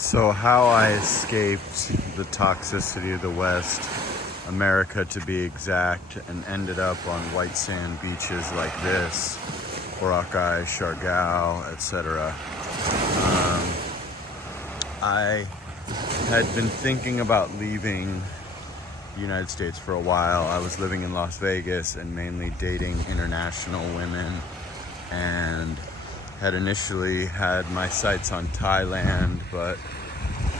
So how I escaped the toxicity of the West, America to be exact, and ended up on white sand beaches like this, Boracay, Siargao, etc. I had been thinking about leaving the United States for a while. I was living in Las Vegas and mainly dating international women, and had initially had my sights on Thailand, but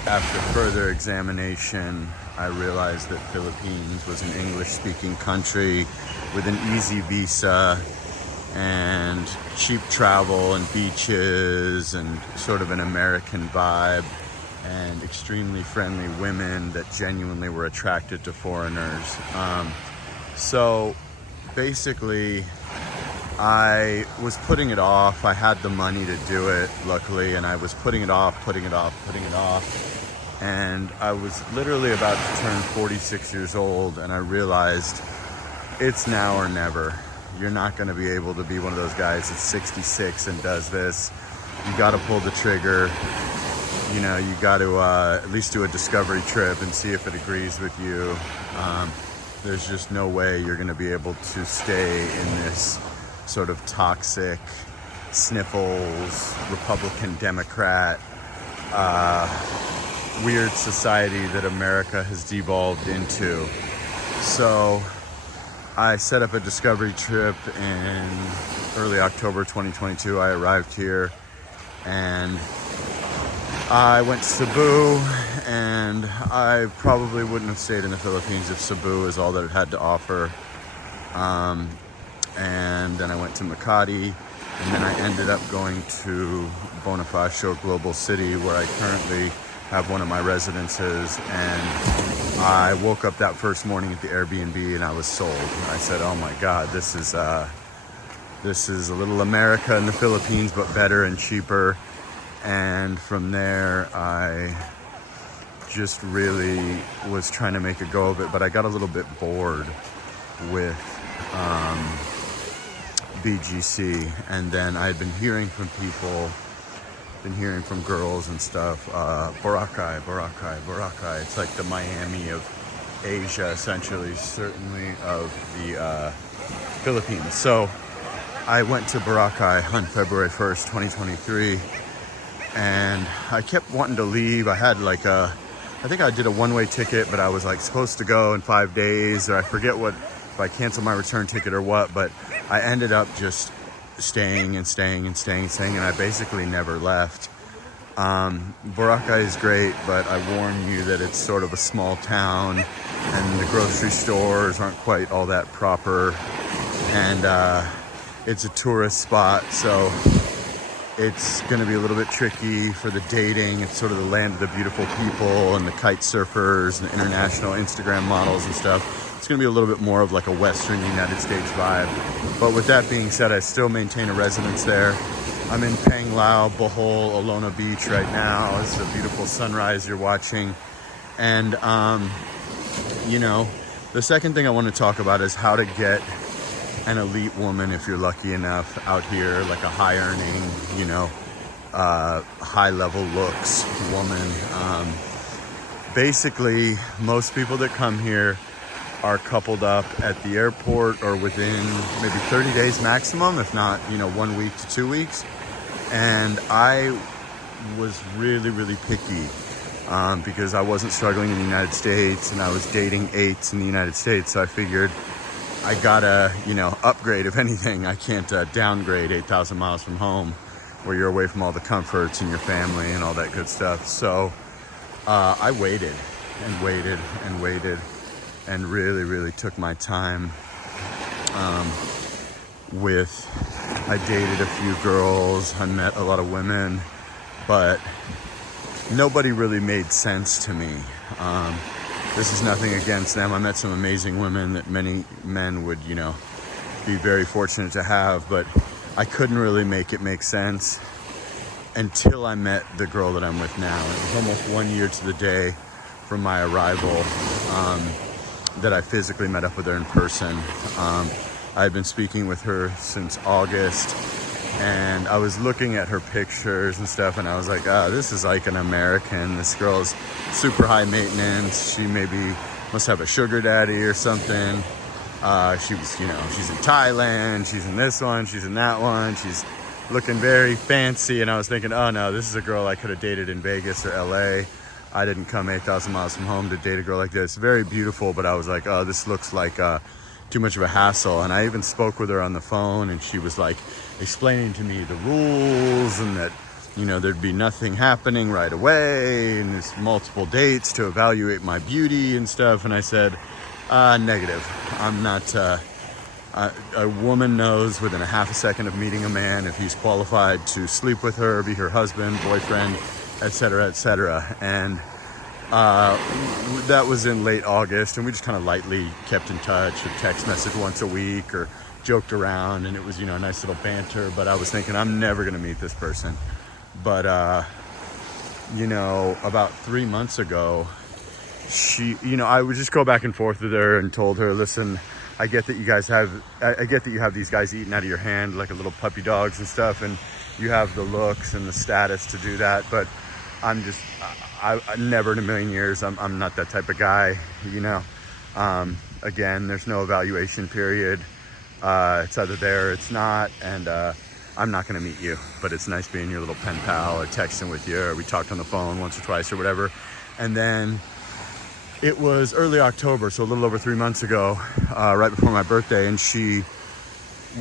after further examination, I realized that Philippines was an English-speaking country with an easy visa and cheap travel and beaches and sort of an American vibe and extremely friendly women that genuinely were attracted to foreigners. So basically, I was putting it off. I had the money to do it, luckily, and I was putting it off. And I was literally about to turn 46 years old, and I realized it's now or never. You're not going to be able to be one of those guys that's 66 and does this. You got to pull the trigger. You know, you got to at least do a discovery trip and see if it agrees with you. There's just no way you're going to be able to stay in this sort of toxic, sniffles, Republican, Democrat, weird society that America has devolved into. So I set up a discovery trip in early October 2022. I arrived here and I went to Cebu, and I probably wouldn't have stayed in the Philippines if Cebu is all that it had to offer. And then I went to Makati, and then I ended up going to Bonifacio Global City, where I currently have one of my residences. And I woke up that first morning at the Airbnb and I was sold. I said, oh my God, this is a little America in the Philippines, but better and cheaper. And from there, I just really was trying to make a go of it, but I got a little bit bored with BGC, and then I had been hearing from people, girls and stuff, Boracay. It's like the Miami of Asia, essentially, certainly of the Philippines. So I went to Boracay on February 1st, 2023, and I kept wanting to leave. I had I think I did a one-way ticket, but I was like supposed to go in 5 days, or I forget if I canceled my return ticket or what, but I ended up just staying, and I basically never left. Boracay is great, but I warn you that it's sort of a small town, and the grocery stores aren't quite all that proper, and it's a tourist spot, so it's going to be a little bit tricky for the dating. It's sort of the land of the beautiful people and the kite surfers and the international Instagram models and stuff. It's going to be a little bit more of like a Western United States vibe. But with that being said, I still maintain a residence there. I'm in Panglao, Bohol, Olona Beach right now. It's a beautiful sunrise you're watching. And, the second thing I want to talk about is how to get an elite woman, if you're lucky enough, out here, like a high earning, high level looks woman. Basically, most people that come here are coupled up at the airport or within maybe 30 days maximum, if not, 1 week to 2 weeks. And I was really, really picky because I wasn't struggling in the United States, and I was dating eights in the United States. So I figured I gotta, upgrade. If anything, I can't downgrade 8,000 miles from home, where you're away from all the comforts and your family and all that good stuff. So I waited and really, really took my time. I dated a few girls, I met a lot of women, but nobody really made sense to me. This is nothing against them. I met some amazing women that many men would, be very fortunate to have, but I couldn't really make it make sense until I met the girl that I'm with now. It was almost 1 year to the day from my arrival that I physically met up with her in person. I had been speaking with her since August, And I was looking at her pictures and stuff, and I was like, oh, this is like an American. This girl's super high maintenance. She maybe must have a sugar daddy or something. She was, she's in Thailand, she's in this one, she's in that one, she's looking very fancy. And I was thinking, oh no, this is a girl I could have dated in Vegas or LA. I didn't come 8,000 miles from home to date a girl like this. Very beautiful, but I was like, oh, this looks like too much of a hassle. And I even spoke with her on the phone, and she was like explaining to me the rules, and that there'd be nothing happening right away, and there's multiple dates to evaluate my beauty and stuff. And I said, negative. I'm not a woman knows within a half a second of meeting a man if he's qualified to sleep with her, be her husband, boyfriend, etc., etc. And that was in late August, and we just kind of lightly kept in touch, a text message once a week, or joked around, and it was, a nice little banter. But I was thinking, I'm never going to meet this person. But, about 3 months ago, she, I would just go back and forth with her and told her, listen, I get that you have these guys eating out of your hand like a little puppy dogs and stuff, and you have the looks and the status to do that, but I'm just, I never in a million years, I'm not that type of guy, again, there's no evaluation period. It's either there or it's not, and I'm not going to meet you, but it's nice being your little pen pal, or texting with you, or we talked on the phone once or twice or whatever. And then it was early October, so a little over 3 months ago, right before my birthday, and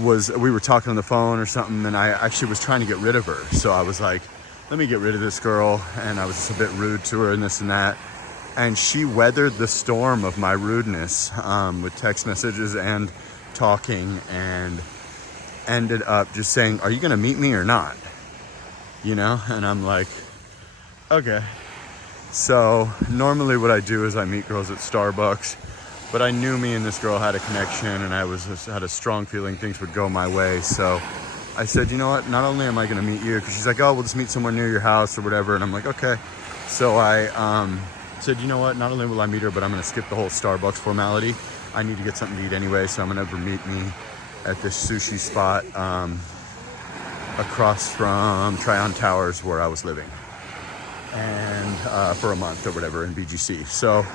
we were talking on the phone or something, and I actually was trying to get rid of her. So I was like, let me get rid of this girl, and I was just a bit rude to her and this and that. And she weathered the storm of my rudeness with text messages and talking, and ended up just saying, are you gonna meet me or not? And I'm like, okay. So normally what I do is I meet girls at Starbucks, but I knew me and this girl had a connection, and I had a strong feeling things would go my way. So I said, you know what, not only am I gonna meet you, because she's like, oh, we'll just meet somewhere near your house or whatever. And I'm like, okay. So I said, you know what, not only will I meet her, but I'm gonna skip the whole Starbucks formality. I need to get something to eat anyway, so I'm gonna have her meet me at this sushi spot across from Tryon Towers, where I was living, and for a month or whatever in BGC. So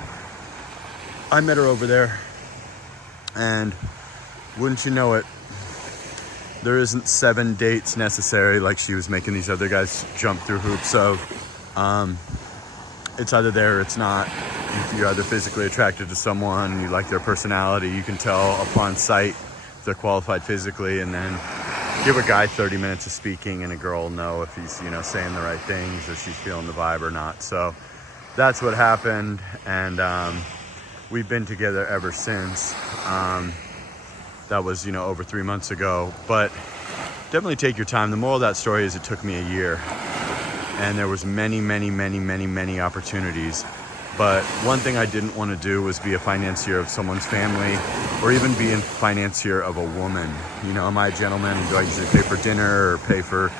I met her over there, and wouldn't you know it, there isn't 7 dates necessary like she was making these other guys jump through hoops of. It's either there or it's not. If you're either physically attracted to someone, you like their personality, you can tell upon sight if they're qualified physically, and then give a guy 30 minutes of speaking, and a girl will know if he's, saying the right things, or she's feeling the vibe or not. So that's what happened, and we've been together ever since. That was, over 3 months ago. But definitely take your time. The moral of that story is it took me a year, and there was many, many, many, many, many opportunities. But one thing I didn't want to do was be a financier of someone's family, or even be a financier of a woman. Am I a gentleman? Do I usually pay for dinner, or pay for,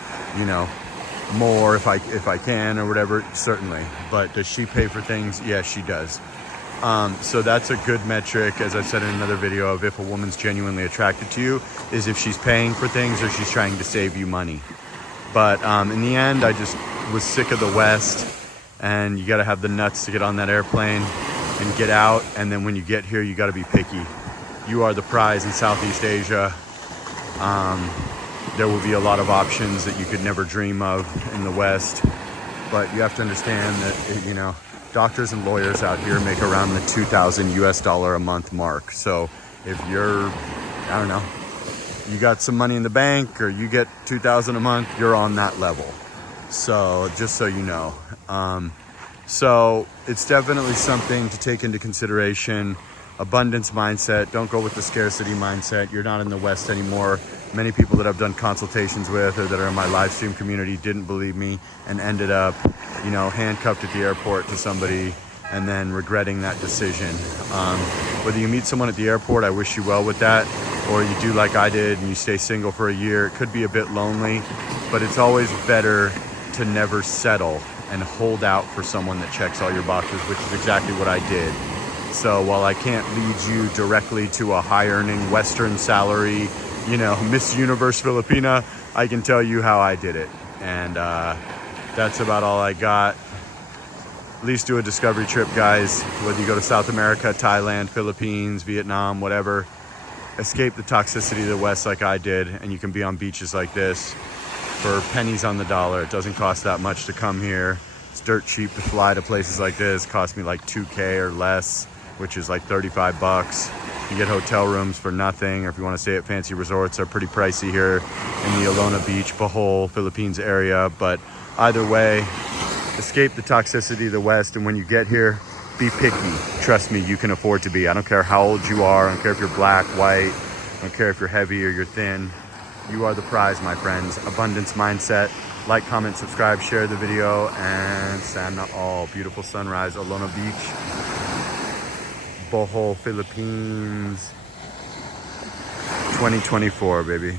more if I can, or whatever? Certainly. But does she pay for things? Yes, she does. So that's a good metric, as I said in another video, of if a woman's genuinely attracted to you, is if she's paying for things or she's trying to save you money. But in the end, I just was sick of the West, and you got to have the nuts to get on that airplane and get out. And then when you get here, you got to be picky. You are the prize in Southeast Asia. There will be a lot of options that you could never dream of in the West, but you have to understand that, doctors and lawyers out here make around the $2,000 a month mark. So if you're, I don't know, you got some money in the bank, or you get $2,000 a month, you're on that level. So just so you know. So it's definitely something to take into consideration. Abundance mindset. Don't go with the scarcity mindset. You're not in the West anymore. Many people that I've done consultations with, or that are in my live stream community, didn't believe me and ended up, handcuffed at the airport to somebody, and then regretting that decision. Whether you meet someone at the airport, I wish you well with that, or you do like I did and you stay single for a year. It could be a bit lonely, but it's always better to never settle and hold out for someone that checks all your boxes, which is exactly what I did. So while I can't lead you directly to a high earning Western salary you know, Miss Universe Filipina, I can tell you how I did it. And that's about all I got. At least do a discovery trip, guys. Whether you go to South America, Thailand, Philippines, Vietnam, whatever, escape the toxicity of the West like I did, and you can be on beaches like this for pennies on the dollar. It doesn't cost that much to come here. It's dirt cheap to fly to places like this. It cost me like $2K or less, which is like 35 bucks. You get hotel rooms for nothing, or if you want to stay at fancy resorts, are pretty pricey here in the Alona Beach, Bohol, Philippines area. But either way, escape the toxicity of the West, and when you get here, be picky. Trust me, you can afford to be. I don't care how old you are. I don't care if you're black, white. I don't care if you're heavy or you're thin. You are the prize, my friends. Abundance mindset. Like, comment, subscribe, share the video, and sana all. Beautiful sunrise, Alona Beach, Bohol, Philippines, 2024, baby.